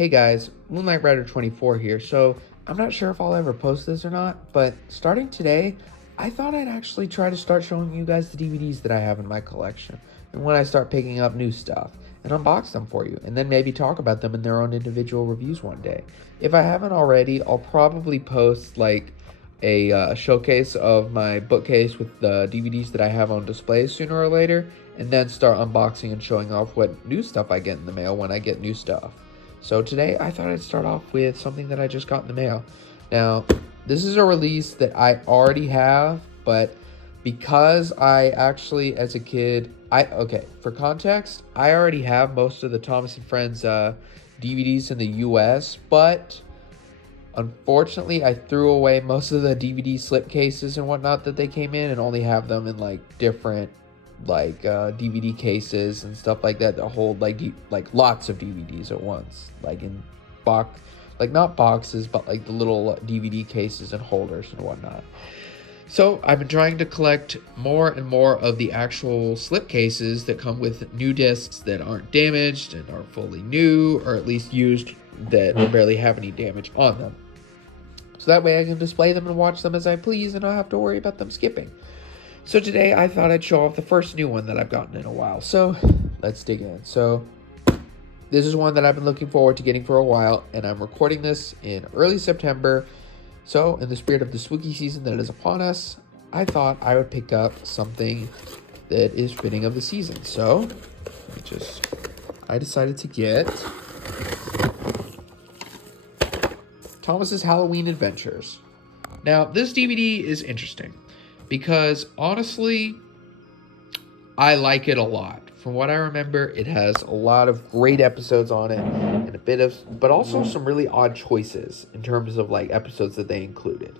Hey guys, MR24 here. So, I'm not sure if I'll ever post this or not, but starting today, I thought I'd actually try to start showing you guys the DVDs that I have in my collection. And when I start picking up new stuff, and unbox them for you, and then maybe talk about them in their own individual reviews one day. If I haven't already, I'll probably post like a showcase of my bookcase with the DVDs that I have on display sooner or later, and then start unboxing and showing off what new stuff I get in the mail when I get new stuff. So today I thought I'd start off with something that I just got in the mail. Now, this is a release that I already have, but because I actually, as a kid, okay, for context, I already have most of the Thomas and Friends DVDs in the US, but unfortunately, I threw away most of the DVD slipcases and whatnot that they came in, and only have them in like different DVD cases and stuff like that hold like lots of DVDs at once, like in box, like not boxes, but like the little DVD cases and holders and whatnot. So I've been trying to collect more and more of the actual slipcases that come with new discs that aren't damaged and are fully new, or at least used, that barely have any damage on them. So that way I can display them and watch them as I please and not have to worry about them skipping. So today I thought I'd show off the first new one that I've gotten in a while. So let's dig in. So this is one that I've been looking forward to getting for a while, and I'm recording this in early September. So in the spirit of the spooky season that is upon us, I thought I would pick up something that is fitting of the season. So I decided to get Thomas's Halloween Adventures. Now, this DVD is interesting because honestly, I like it a lot. From what I remember, it has a lot of great episodes on it, and but also some really odd choices in terms of like episodes that they included.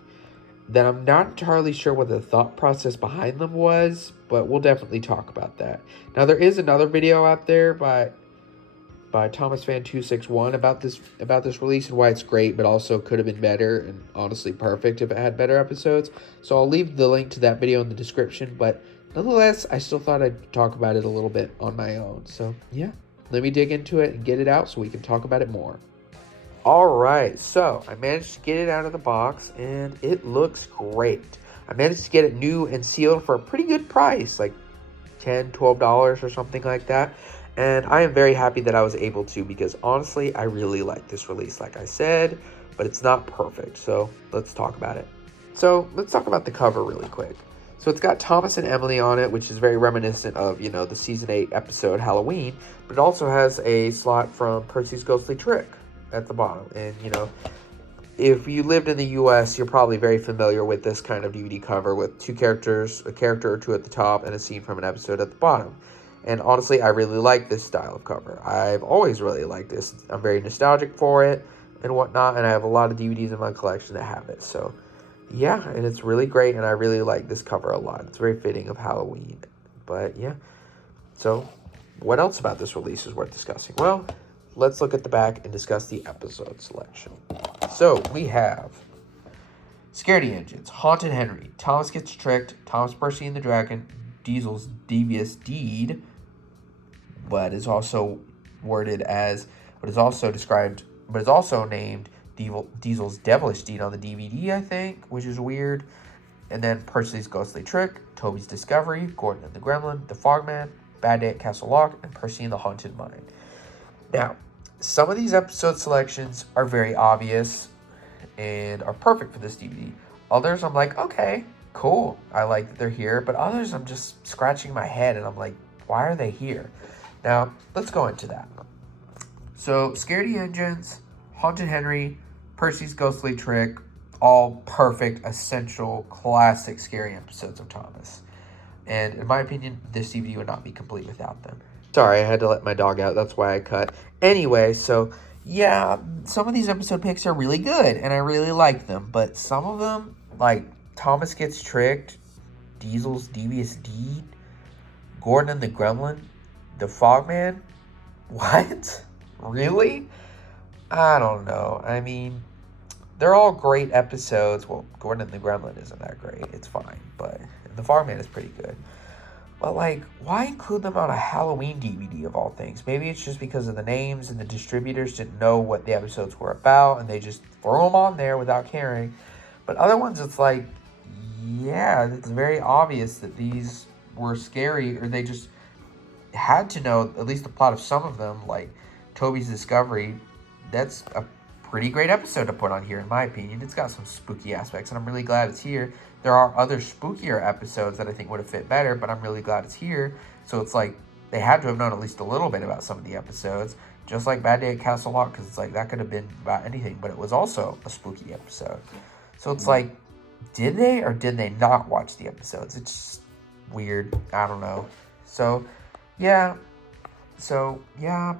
That I'm not entirely sure what the thought process behind them was, but we'll definitely talk about that. Now, there is another video out there by Thomas Fan 261 about this release and why it's great, but also could have been better and honestly perfect if it had better episodes. So I'll leave the link to that video in the description, but nonetheless, I still thought I'd talk about it a little bit on my own. So yeah, let me dig into it and get it out so we can talk about it more. Alright, so I managed to get it out of the box and it looks great. I managed to get it new and sealed for a pretty good price, like $10, $12 or something like that. And I am very happy that I was able to, because honestly, I really like this release, like I said, but it's not perfect. So let's talk about it. So let's talk about the cover really quick. So it's got Thomas and Emily on it, which is very reminiscent of, the season 8 episode Halloween, but it also has a slot from Percy's Ghostly Trick at the bottom. And, if you lived in the US, you're probably very familiar with this kind of DVD cover with two characters, a character or two at the top, and a scene from an episode at the bottom. And honestly, I really like this style of cover. I've always really liked this. I'm very nostalgic for it and whatnot, and I have a lot of DVDs in my collection that have it. So, yeah, and it's really great, and I really like this cover a lot. It's very fitting of Halloween. But, yeah. So, what else about this release is worth discussing? Well, let's look at the back and discuss the episode selection. So, we have Scaredy Engines, Haunted Henry, Thomas Gets Tricked, Thomas Percy and the Dragon, Diesel's Devious Deed, but is also named Diesel's Devilish Deed on the DVD, I think, which is weird. And then Percy's Ghostly Trick, Toby's Discovery, Gordon and the Gremlin, The Fogman, Bad Day at Castle Lock, and Percy and the Haunted Mine. Now, some of these episode selections are very obvious and are perfect for this DVD. Others, I'm like, okay, cool, I like that they're here. But others, I'm just scratching my head and I'm like, why are they here? Now, let's go into that. So, Scaredy Engines, Haunted Henry, Percy's Ghostly Trick, all perfect, essential, classic scary episodes of Thomas. And in my opinion, this DVD would not be complete without them. Sorry, I had to let my dog out. That's why I cut. Anyway, so yeah, some of these episode picks are really good, and I really like them. But some of them, like Thomas Gets Tricked, Diesel's Devious Deed, Gordon and the Gremlin, The Fogman, what? Really? I don't know. I mean, they're all great episodes. Well, Gordon and the Gremlin isn't that great. It's fine, but The Fogman is pretty good. But, like, why include them on a Halloween DVD of all things? Maybe it's just because of the names and the distributors didn't know what the episodes were about and they just throw them on there without caring. But other ones, it's like, yeah, it's very obvious that these were scary, or they just had to know at least the plot of some of them, like Toby's Discovery. That's a pretty great episode to put on here, in my opinion. It's got some spooky aspects, and I'm really glad it's here. There are other spookier episodes that I think would have fit better, but I'm really glad it's here. So it's like they had to have known at least a little bit about some of the episodes, just like Bad Day at Castle Rock, because it's like that could have been about anything, but it was also a spooky episode. So it's like, did they or did they not watch the episodes? It's just weird. I don't know. So, yeah.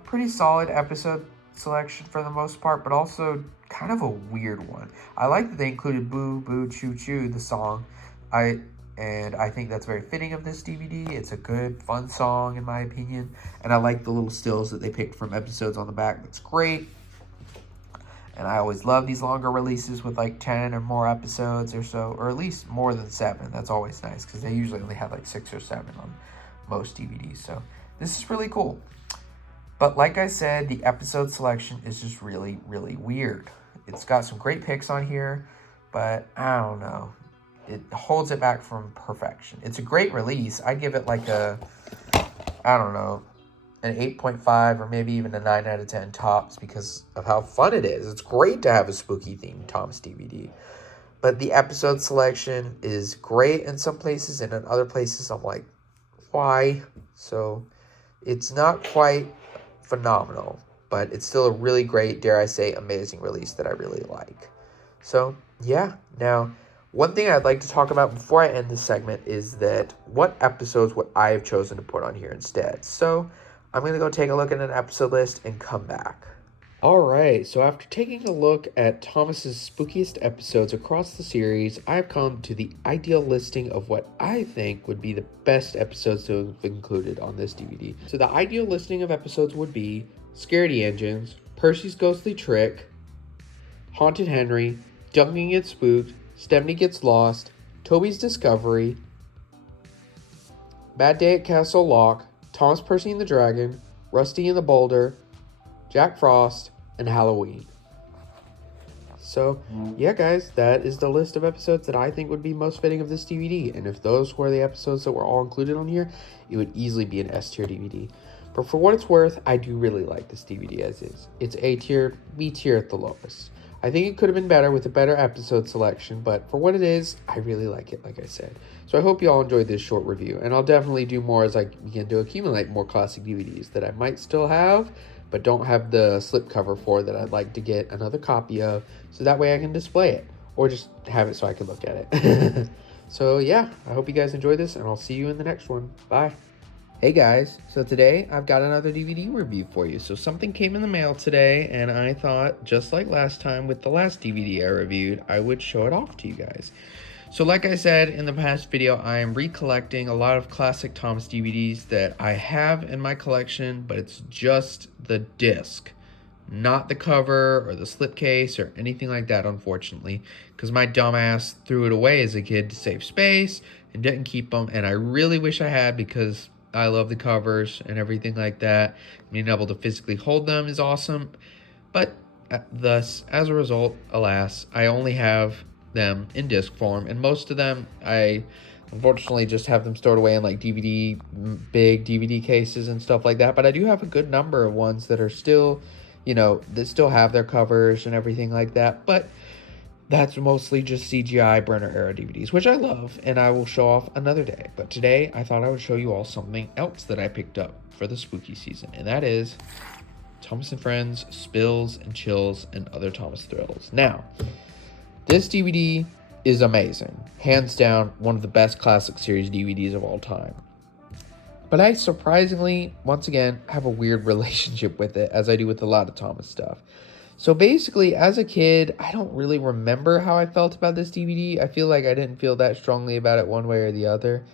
Pretty solid episode selection for the most part, but also kind of a weird one. I like that they included Boo Boo Choo Choo, the song. I think that's very fitting of this DVD. It's a good, fun song, in my opinion. And I like the little stills that they picked from episodes on the back. That's great. And I always love these longer releases with like 10 or more episodes or so, or at least more than 7. That's always nice because they usually only have like 6 or 7 on most DVDs. So this is really cool. But like I said, the episode selection is just really, really weird. It's got some great picks on here, but I don't know. It holds it back from perfection. It's a great release. I'd give it like an 8.5 or maybe even a 9 out of 10 tops because of how fun it is. It's great to have a spooky themed Thomas DVD. But the episode selection is great in some places, and in other places I'm like, why? So it's not quite phenomenal, but it's still a really great, dare I say, amazing release that I really like. So, yeah. Now, one thing I'd like to talk about before I end this segment is that what episodes would I have chosen to put on here instead. So, I'm going to go take a look at an episode list and come back. Alright, so after taking a look at Thomas's spookiest episodes across the series, I've come to the ideal listing of what I think would be the best episodes to have included on this DVD. So the ideal listing of episodes would be Scaredy Engines, Percy's Ghostly Trick, Haunted Henry, Duncan Gets Spooked, Stepney Gets Lost, Toby's Discovery, Bad Day at Castle Lock, Thomas Percy and the Dragon, Rusty and the Boulder, Jack Frost, and Halloween. So, yeah, guys, that is the list of episodes that I think would be most fitting of this DVD. And if those were the episodes that were all included on here, it would easily be an S tier DVD. But for what it's worth, I do really like this DVD as is. It's A tier, B tier at the lowest. I think it could have been better with a better episode selection, but for what it is, I really like it, like I said. So I hope you all enjoyed this short review, and I'll definitely do more as I begin to accumulate more classic DVDs that I might still have, but don't have the slipcover for, that I'd like to get another copy of, so that way I can display it, or just have it so I can look at it. So yeah, I hope you guys enjoyed this, and I'll see you in the next one. Bye. Hey guys, so today I've got another DVD review for you. So something came in the mail today, and I thought, just like last time with the last DVD I reviewed, I would show it off to you guys. So like I said in the past video, I am recollecting a lot of classic Thomas DVDs that I have in my collection, but it's just the disc, not the cover or the slipcase or anything like that, unfortunately, because my dumbass threw it away as a kid to save space and didn't keep them, and I really wish I had, because I love the covers and everything like that. Being able to physically hold them is awesome, but thus, as a result, alas, I only have them in disc form, and most of them I unfortunately just have them stored away in like big DVD cases and stuff like that. But I do have a good number of ones that are still, that still have their covers and everything like that, but that's mostly just CGI burner era DVDs, which I love, and I will show off another day. But today I thought I would show you all something else that I picked up for the spooky season, and that is Thomas and Friends Spills and Chills and Other Thomas Thrills. Now, this DVD is amazing. Hands down, one of the best classic series DVDs of all time. But I surprisingly, once again, have a weird relationship with it, as I do with a lot of Thomas stuff. So basically, as a kid, I don't really remember how I felt about this DVD. I feel like I didn't feel that strongly about it one way or the other.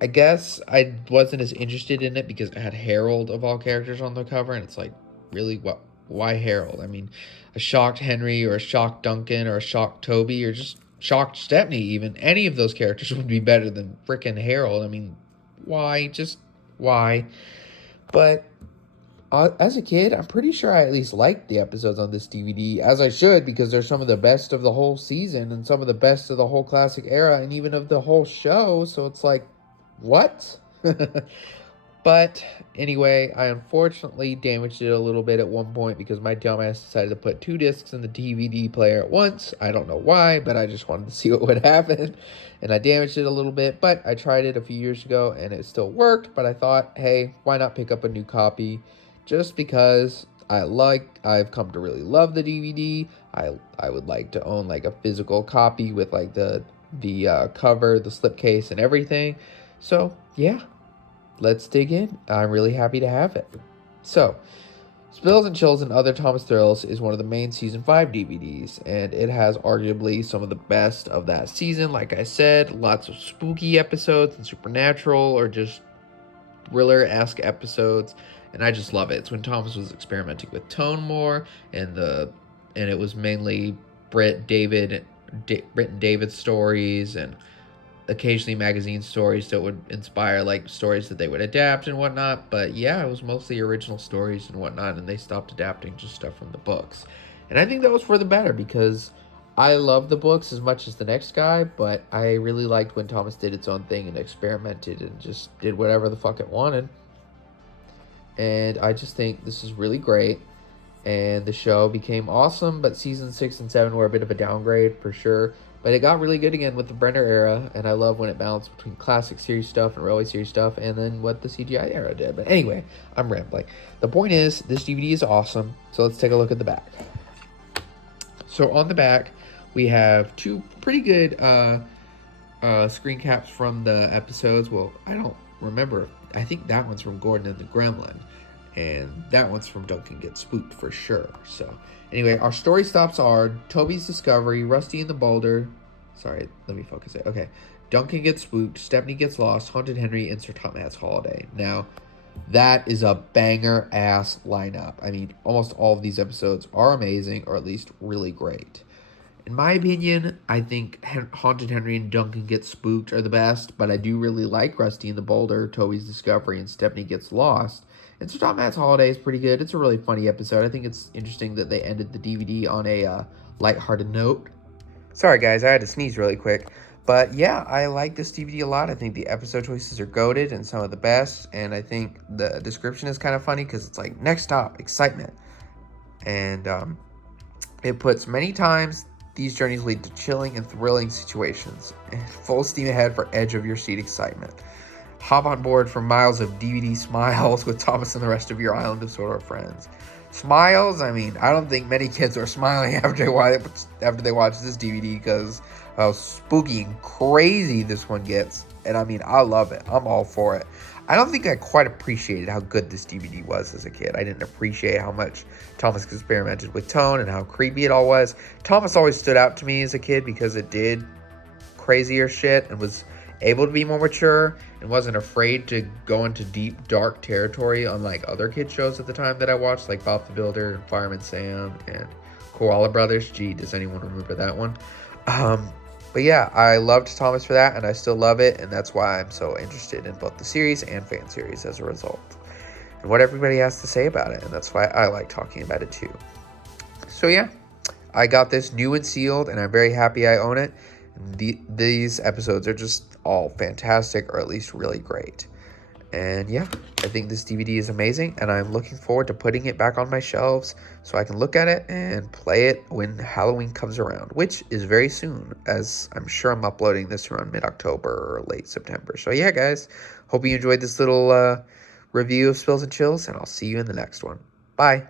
I guess I wasn't as interested in it because it had Harold of all characters on the cover, and it's like, really, why Harold? I mean, a shocked Henry or a shocked Duncan or a shocked Toby or just shocked Stepney even. Any of those characters would be better than frickin' Harold. I mean, why? Just why? But as a kid, I'm pretty sure I at least liked the episodes on this DVD, as I should, because they're some of the best of the whole season and some of the best of the whole classic era and even of the whole show. So it's like, what? But anyway, I unfortunately damaged it a little bit at one point because my dumbass decided to put 2 discs in the DVD player at once. I don't know why, but I just wanted to see what would happen. And I damaged it a little bit, but I tried it a few years ago and it still worked. But I thought, hey, why not pick up a new copy? Just because I've come to really love the DVD. I would like to own like a physical copy with like the cover, the slipcase, and everything. So yeah, let's dig in. I'm really happy to have it. So, Spills and Chills and Other Thomas Thrills is one of the main Season 5 DVDs, and it has arguably some of the best of that season. Like I said, lots of spooky episodes and supernatural or just thriller-esque episodes, and I just love it. It's when Thomas was experimenting with tone more, and it was mainly Britt and David stories, and occasionally magazine stories that would inspire like stories that they would adapt and whatnot. But yeah, it was mostly original stories and whatnot, and they stopped adapting just stuff from the books. And I think that was for the better because I love the books as much as the next guy, but I really liked when Thomas did its own thing and experimented and just did whatever the fuck it wanted. And I just think this is really great. And the show became awesome, but season 6 and 7 were a bit of a downgrade for sure. But it got really good again with the Brenner era, and I love when it balanced between classic series stuff and railway series stuff, and then what the CGI era did. But anyway, I'm rambling. The point is, this DVD is awesome, so let's take a look at the back. So on the back, we have 2 pretty good screen caps from the episodes. Well, I don't remember. I think that one's from Gordon and the Gremlin, and that one's from Duncan Gets Spooked for sure. So anyway, our story stops are Toby's discovery, Rusty and the Boulder. Sorry, let me focus it. Okay. Duncan Gets Spooked, Stephanie Gets Lost, Haunted Henry, and Sir Thomas Holiday. Now, that is a banger ass lineup. I mean, almost all of these episodes are amazing, or at least really great. In my opinion, I think Haunted Henry and Duncan Gets Spooked are the best, but I do really like Rusty and the Boulder, Toby's Discovery, and Stephanie Gets Lost. And Sir Thomas Holiday is pretty good. It's a really funny episode. I think it's interesting that they ended the DVD on a lighthearted note. Sorry guys, I had to sneeze really quick. But yeah, I like this DVD a lot. I think the episode choices are goated and some of the best. And I think the description is kind of funny because it's like, next stop, excitement. And it puts many times these journeys lead to chilling and thrilling situations. And full steam ahead for edge of your seat excitement. Hop on board for miles of DVD smiles with Thomas and the rest of your island of sort of friends. Smiles? I mean, I don't think many kids are smiling after they watch this DVD because how spooky and crazy this one gets. And I mean, I love it. I'm all for it. I don't think I quite appreciated how good this DVD was as a kid. I didn't appreciate how much Thomas experimented with tone and how creepy it all was. Thomas always stood out to me as a kid because it did crazier shit and was able to be more mature and wasn't afraid to go into deep, dark territory unlike other kid shows at the time that I watched, like Bob the Builder and Fireman Sam and Koala Brothers. Gee, does anyone remember that one? But yeah, I loved Thomas for that, and I still love it, and that's why I'm so interested in both the series and fan series as a result. And what everybody has to say about it, and that's why I like talking about it too. So yeah, I got this new and sealed, and I'm very happy I own it. These episodes are just all fantastic, or at least really great. And yeah, I think this DVD is amazing, and I'm looking forward to putting it back on my shelves so I can look at it and play it when Halloween comes around, which is very soon, as I'm sure I'm uploading this around mid-October or late September. So yeah, guys, hope you enjoyed this little review of Spills and Chills, and I'll see you in the next one. Bye.